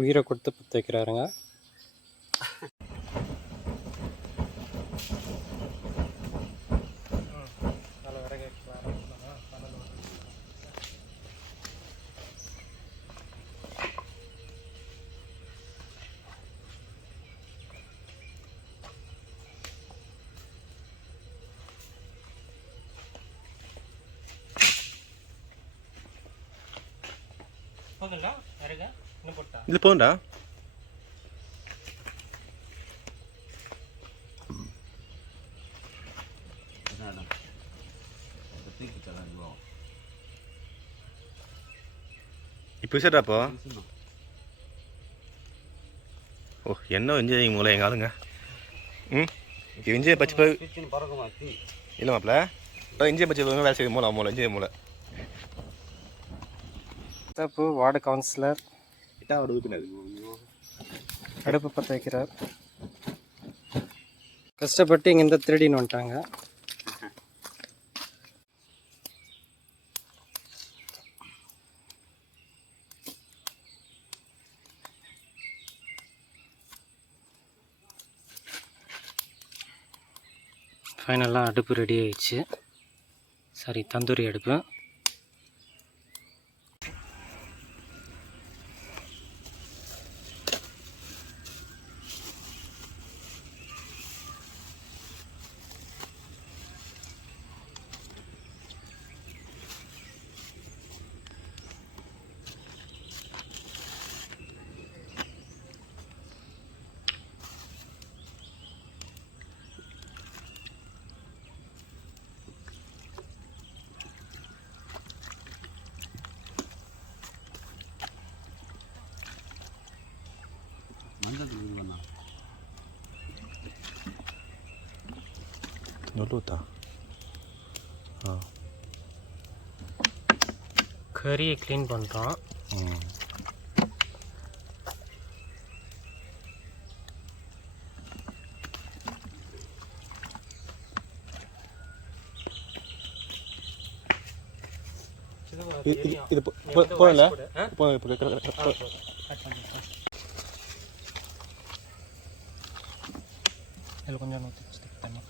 உயிரை கொடுத்து பற்ற வைக்கிறாருங்க. இது போண்டா இப்போ சரிடாப்போ. ஓ என்ன இன்ஜினியரிங் மூலம் எங்கள் ஆளுங்க. இன்ஜினியர் பச்சு போய் இல்லை மாப்பிள்ள இப்போ இன்ஜினியர் பச்சு வேலை செய்ய மூலம் மூலம் இன்ஜினியர் மூலம் இப்போ வார்டு கவுன்சிலர் அடுப்பு பற்ற வைக்கிறார். கஷ்டப்பட்டு இங்கேருந்து திருடின்னு வந்துட்டாங்க. ஃபைனலாக அடுப்பு ரெடி ஆயிடுச்சு. சாரி, தந்தூரி அடுப்பு. கறியை க்ளீன் பண்ணுறோம். இது போகல இதில் கொஞ்சம் தண்ணி.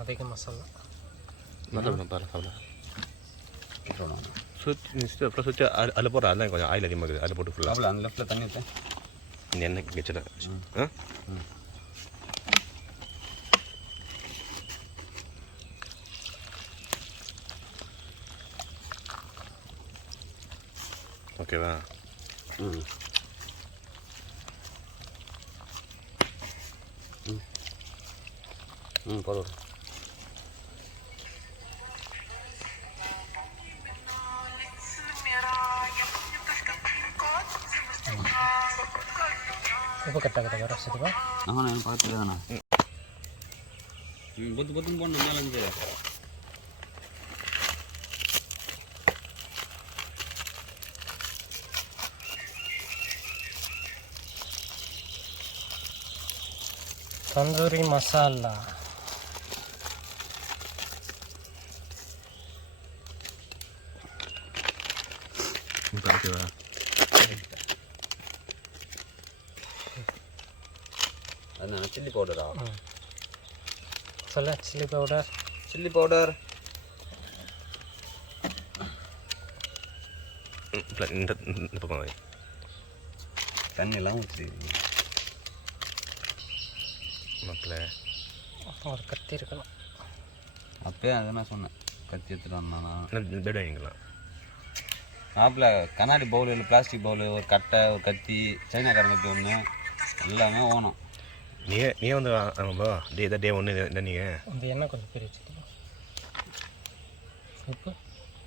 அதிக மசாலா சுற்றி அதில் போடுற அதெல்லாம் கொஞ்சம் ஆயில் அதிகமாக இருக்குது. அதில் போட்டு ஃபுல்லாக அந்த லெஃப்ட்டில் தண்ணி ஊற்ற எண்ணெய் வச்சுட. ஓகேவா? போடுவோம். உப்பு கரெக்டாக வேறு வசதிவா? நான் பார்த்துட்டு தானே பொத்து பொத்துன்னு போடணும் மேலே இருந்து. தந்தூரி மசாலா ஓகேவா? அது சில்லி பவுடரா? சொல்ல சில்லி பவுடர். சில்லி பவுடர் இந்த பக்கம் தண்ணியெல்லாம் ஊற்றி மக்களே. ஒரு கத்தி இருக்கணும். அப்பயே அதெல்லாம் சொன்னேன், கத்தி எடுத்துகிட்டு வந்தானா பெட் வாங்கிக்கலாம். மாப்பிள்ள கண்ணாடி பவுல் இல்லை பிளாஸ்டிக் பவுல், ஒரு கட்டை, ஒரு கத்தி, சைனாக்காரன் கத்தி ஒன்று, எல்லாமே ஓணும். நீ வந்து டே ஒன்று நீங்கள் அந்த எண்ணெய் கொஞ்சம் பெரிய உப்பு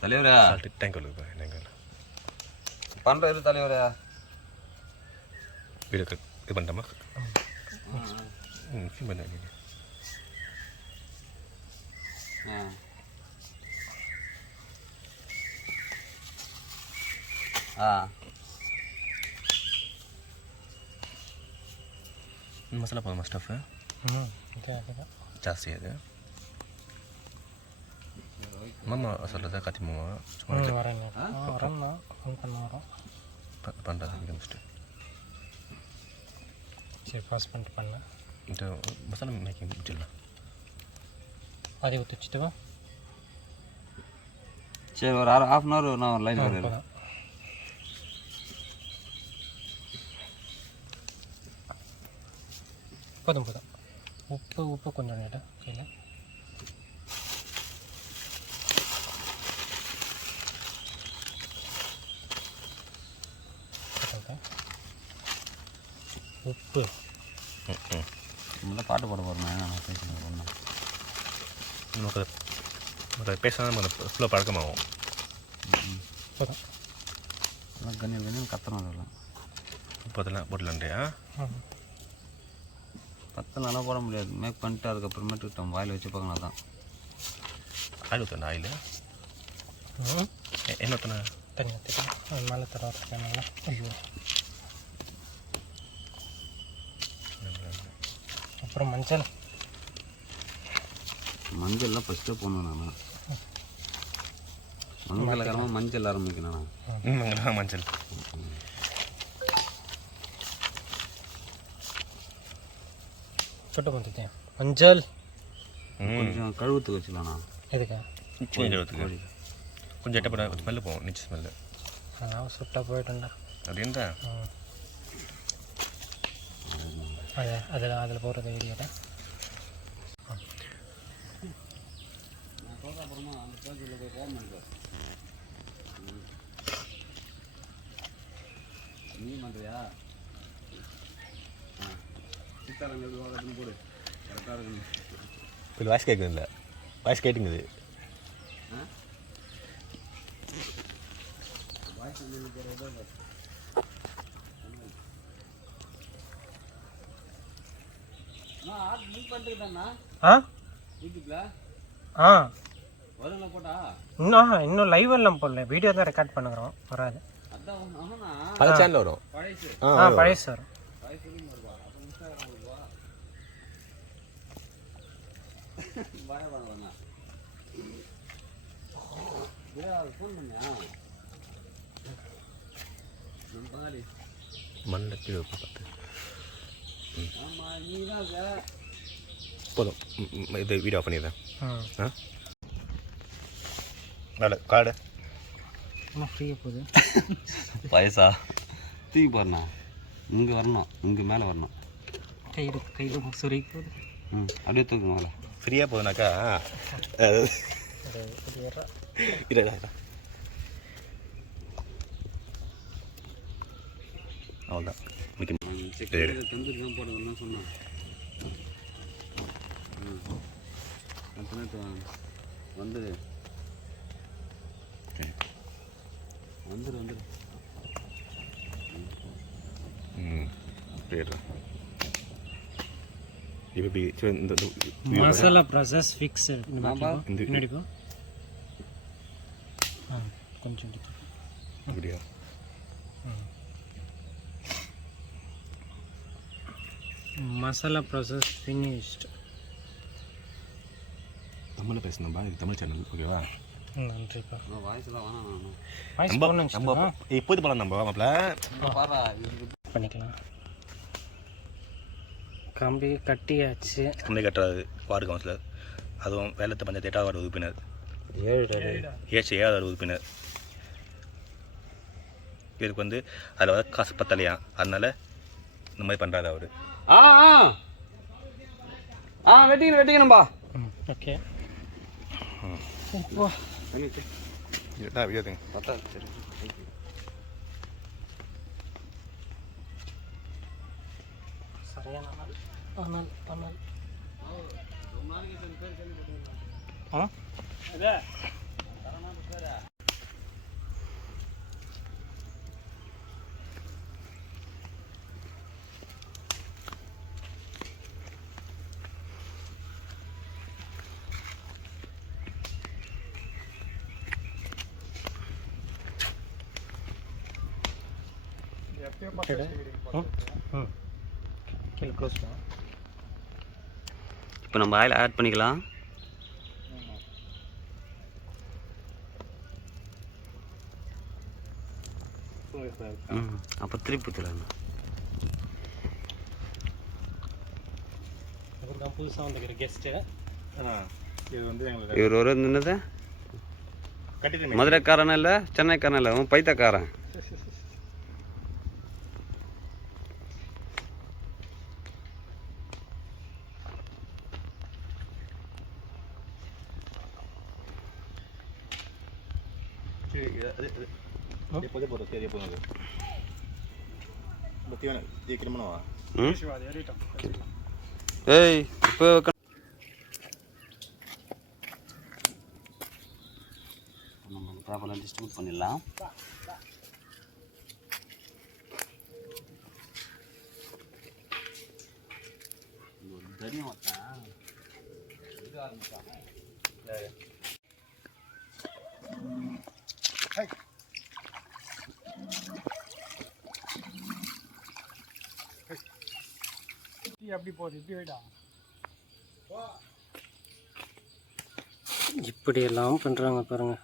தலைவரா டேங்க் டேங்க் பண்ணுறது தலைவரா. வீடு இது பண்ணிட்டோமா? ஃபீல் பண்ண நீங்கள் மசாலா போதுமா ஸ்டஃப்பு ஓகே அதுதான் ஜாஸ்தி அது மாமா சொல்கிறதா கத்தி மாமா வரேங்க வரேன்னா ஃபோன் பண்ண வரோம் பண்ணுறது முடிச்சுட்டு சரி பாஸ் பண்ணிட்டு பண்ணேன் இந்த மசாலா மேக்கிங் முடிச்சிடலாம் அதை ஊற்றி வச்சுட்டுவா சரி ஒரு half an hour நான் லைன் வருவேன் போதும் போதும் உப்பு கொஞ்சம் நேரம் கையில் உப்பு முதல்ல பாட்டு பாட போகிறேன் நான் பேசுகிறேன் ஒன்றா நமக்கு பேசினா நம்ம ஃபுல்லாக பழக்கமாகும் போதும் எல்லாம் கண்ணி கத்தணும் அதெல்லாம் இப்போ அதெல்லாம் போடலான்றியா நல்லா போட முடியாது மேக் பண்ணிட்டு அதுக்கப்புறமேட்டு நம்ம வாயில் வச்சு பார்க்கணும் தான் ஆயில் ஊற்றணும் ஆயில் என்ன ஊற்றணும் தண்ணி ஊற்றிக்கலாம் அது மேலே தர நல்லா ஐயோ அப்புறம் மஞ்சள்லாம் ஃபஸ்ட்டே போடணும் நான் மங்களகரமாக மஞ்சள் ஆரம்பிக்கணும் நான் மஞ்சள் சுட்டு வந்துட்டேன் மஞ்சள் கொஞ்சம் கழுவுத்துக்கு வச்சுக்கலாண்ணா எதுக்கா கொஞ்சம் எட்டப்பட ஸ்மெல்லு போகும் நிச்சயம் ஸ்மெல்லு நான் சுட்டாக போயிட்டேன்டா அப்படின்டா அதில் போடுறது வீடியோட நீ பண்ணுறியா போடு கரெக்டாக இருக்கணும் இப்போ வாய்ஸ் கேட்குது இல்லை வாய்ஸ் கேட்டுங்குது இன்னும் லைவ் எல்லாம் போடல வீடியோ தான் ரெக்கார்ட் பண்ணுறோம் வராது பல சேனல் வரும் பழசு வரும் மண்ணில் கீழே பார்த்து போதும் இது வீடியோ ஆஃப் பண்ணிடுறேன் வேலை கார்டு ஃப்ரீயாக போகுது வயசா தூக்கி பாருண்ணா இங்கே வரணும் இங்கே மேலே வரணும் கையில் சுரி போகுது அப்படியே தூக்கு மேலே ஃப்ரீயாக போகுதுனாக்கா அவ்வளோதான் தந்தூரி தான் போடுவேன்னு சொன்னான் வந்துடு வந்துடு மசாலா ப்ராசஸ் ஃபிக்ஸ்டு பின்னாடி போ கொஞ்சம் அப்படியா மசாலா ப்ராசஸ் ஃபினிஷ்டு தமிழில் பேசணும்பா இது தமிழ் சேனல் ஓகேவா நன்றிப்பா வாய்ஸ்லாம் வேணாம் வாய்ஸ் நம்ம எப்போது போகலாம் நம்ம மாப்பிள்ள பண்ணிக்கலாம் கம்பி கட்டியாச்சு கம்பி கட்டுறது வார்டு கவுன்சிலர் அதுவும் வேலத்து பஞ்சாயத்து 8வது வார்டு உறுப்பினர் 7வது உறுப்பினர் இதுக்கு வந்து அதில் வந்து காசு பத்தலையா அதனால இந்த மாதிரி பண்ணுறாரு அவர் வெட்டிக்கணும்பா ஓகே வீடியோங்க பார்த்தா சரி சரியான ஆனால் கீழே க்ளோஸ் பண்ண. இப்போ நம்ம ஆயில் ஆட் பண்ணிக்கலாம். அப்புறம் திருப்பி ஊற்றலாம். அப்புறம் தான் புதுசாக வந்துக்கிற கெஸ்ட்டு. இது வந்து எங்களுக்கு இவர் ஒரு என்னது மதுரைக்காரன் இல்லை, சென்னைக்காரன் இல்லை, அவன் பைத்தக்காரன். ஏய் இப்போ நம்ம ப்ராப்பராக டிஸ்ட்ரிபியூட் பண்ணிடலாம். அப்படி போகுது, இப்படி வைடா. இப்படியெல்லாம் பண்ணுறாங்க பாருங்க.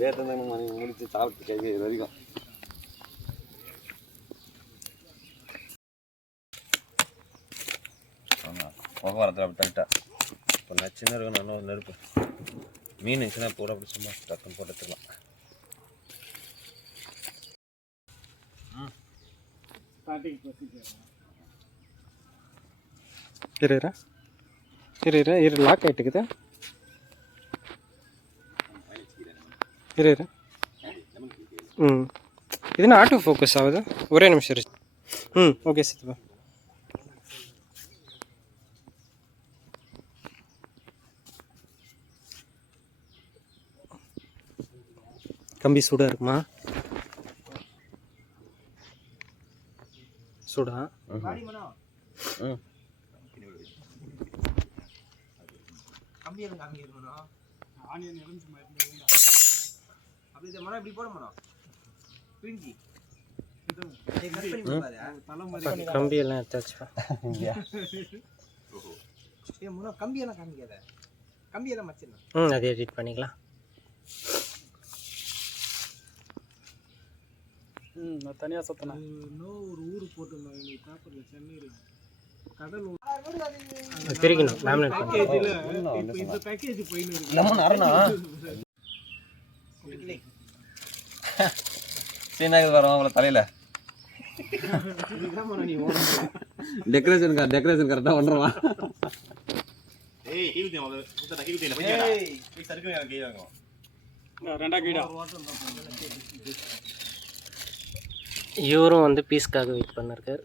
லேட்டாக மணி முடிச்சு சாப்பிட்டு கை வரைக்கும் போக்குவரத்தில் அப்படி டைட்டாக இப்போ நச்சுன்னு இருக்கும். நல்ல ஒரு நெருப்பு மீன் இருந்துச்சுன்னா பூரா அப்படி சும்மா டக்குன்னு போட்டு எடுத்துக்கலாம். இரு லாக் ஆகிட்டுக்குது. இரு இதுனா ஆட்டோ ஃபோக்கஸ் ஆகுது. ஒரே நிமிஷம் இரு. ஓகே சித்தப்பா. கம்பி சூடாக இருக்குமா? சூடா? கம்பி எல்லாம் எடுத்தாச்சுப்பா. அதை எடிட் பண்ணிக்கலாம். நான் தனியாக சுற்றினேன். ஒரு ஊர் போட்டிருந்தோம் எங்களுக்கு பேப்பரில், சென்னையில் கடல் பிரிக்கணும். லேமினேட் பேக்கேஜில் இந்த பேக்கேஜ் போயின்னு சீனாக்கு வரோம் அவங்கள தலையில் டெக்கரேஷன் கரெக்டாக வந்துடுவான். இவரும் வந்து பீஸ்க்காக வெயிட் பண்ணிருக்காரு.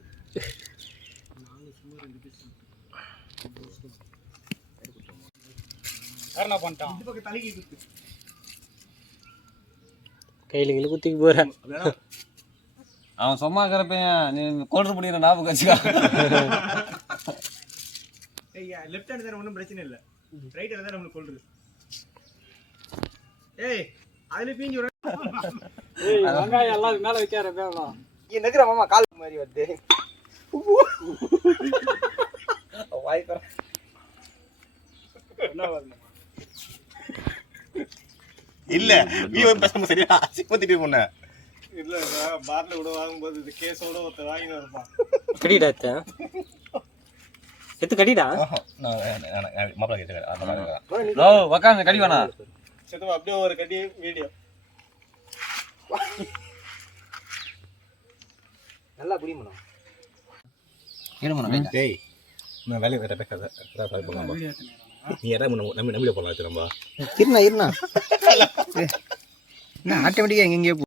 கையில் கையில் குத்திக்கு போகிறேன். அவன் சும்மா இருக்கிறப்பையன் நீ கோல்ட்ரு பண்ணிடுற ஞாபகம் வச்சுக்கா. லெஃப்ட் ஹேண்ட் தானே, ஒன்றும் பிரச்சனை இல்லை. ரைட் ஹேண்ட் தான் நம்மளுக்கு கொள்றது. ஏய் அதுல பீஞ்சு வெங்காயம் எல்லாம் மேலே வைக்கிறப்ப நெக்கிற மாமா கால் மாதிரி வருது. வாய்ப்பு இல்ல பேசாம சரியா சிப்பத்திட்டு போன இல்ல பார்ல கூட வாங்கும்போது இது கேஸோட ஒருத்த வாங்கி வரப்பான். கடிடா எத்து கடிடா. மாப்பிள கேட்டு உக்காந்து கடி வேணா சித்தப்பா அப்படியே ஒரு கடி வீடியோ நல்லா புரியுமா? டேய் நான் வேலையை வேற பேசாத. நீ யாராவது நம்பிட போகலாம். நம்ம இருண்ணா என்ன ஆட்டோமேட்டிக்காக எங்கெங்கேயோ